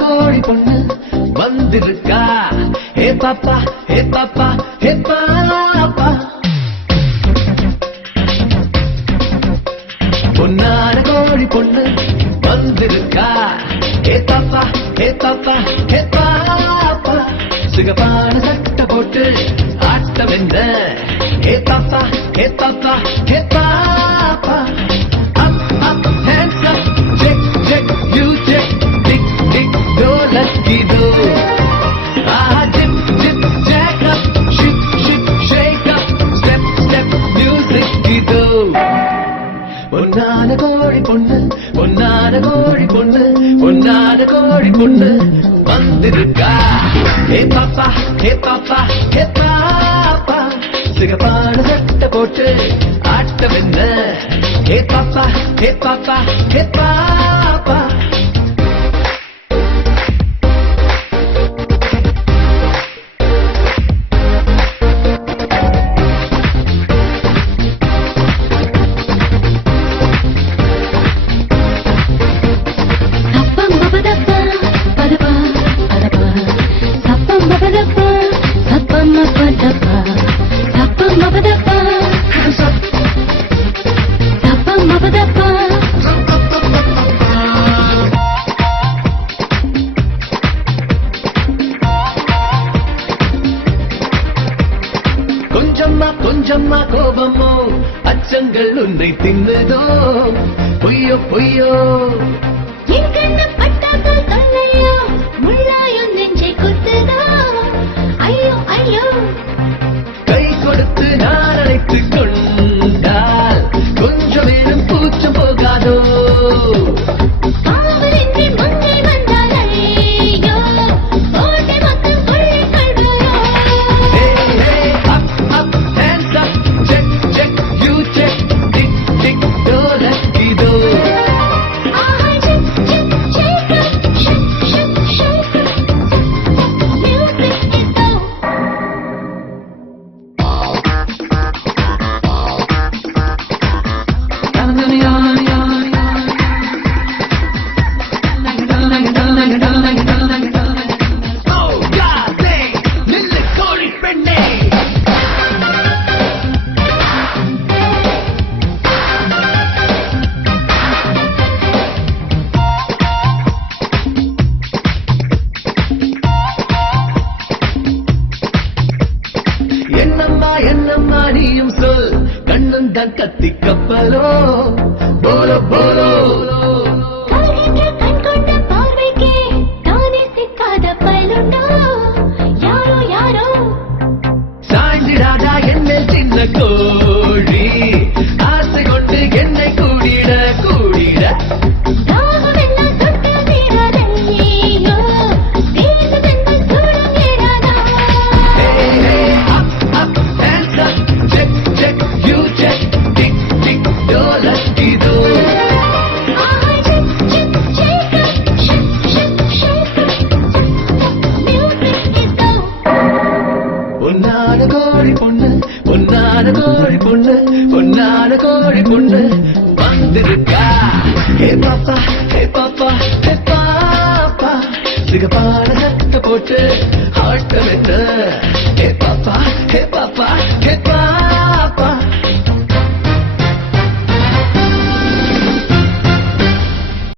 கோழி பொண்ணு வந்திருக்கா. ஹே பாப்பா ஹே பாப்பா ஹே பாப்பா. பொன்னான கோழி பொண்ணு வந்திருக்கா. ஹே பாப்பா ஹே பாப்பா ஹே பாப்பா. சிகப்பான சட்டை போட்டு ஆட்டம் என்ன. ஹே பாப்பா ஹே பாப்பா ஹே பாப்பா. Up up hands up check check you check tick tick do lucky do. Ah dip dip jack up ship ship shake up step step music do. பொன்னான கோழி பொண்ணு பொன்னான கோழி பொண்ணு பொன்னான கோழி பொண்ணு வந்திருக்கா. ஹே பாப்பா ஹே பாப்பா ஹே பாப்பா. சிகப்பான சட்டை போட்டு ஆட்டம் என்ன. ஹே பாப்பா ஹே பாப்பா ஹே பாப்பா. கொஞ்சம்மா கோபமோ அச்சங்கள் உன்னை தின்னதோ பொய்யோ பொய்யோ. கை கொடுத்து நான் அழைத்துக் கொண்டால் கொஞ்சம் வேணும் பூச்சம் போகாதோ. என்னம்மா நீயும் சொல் கண்ணன் தான் கத்தி கப்பலோ போலோ போலோ. சாய்ந்திடாதா என்ன சின்ன கோழி ஆசை கொண்டு என்னை கூடிட கூடிட. பொன்னான கோழி பொண்ணு பொன்னான கோழி பொண்ணு பொன்னான கோழி பொண்ணு வந்திருக்கா. ஹே பாப்பா ஹே பாப்பா ஹே பாப்பா. சிகப்பான சட்டை போட்டு ஆட்டம் என்ன. ஹே பாப்பா ஹே பாப்பா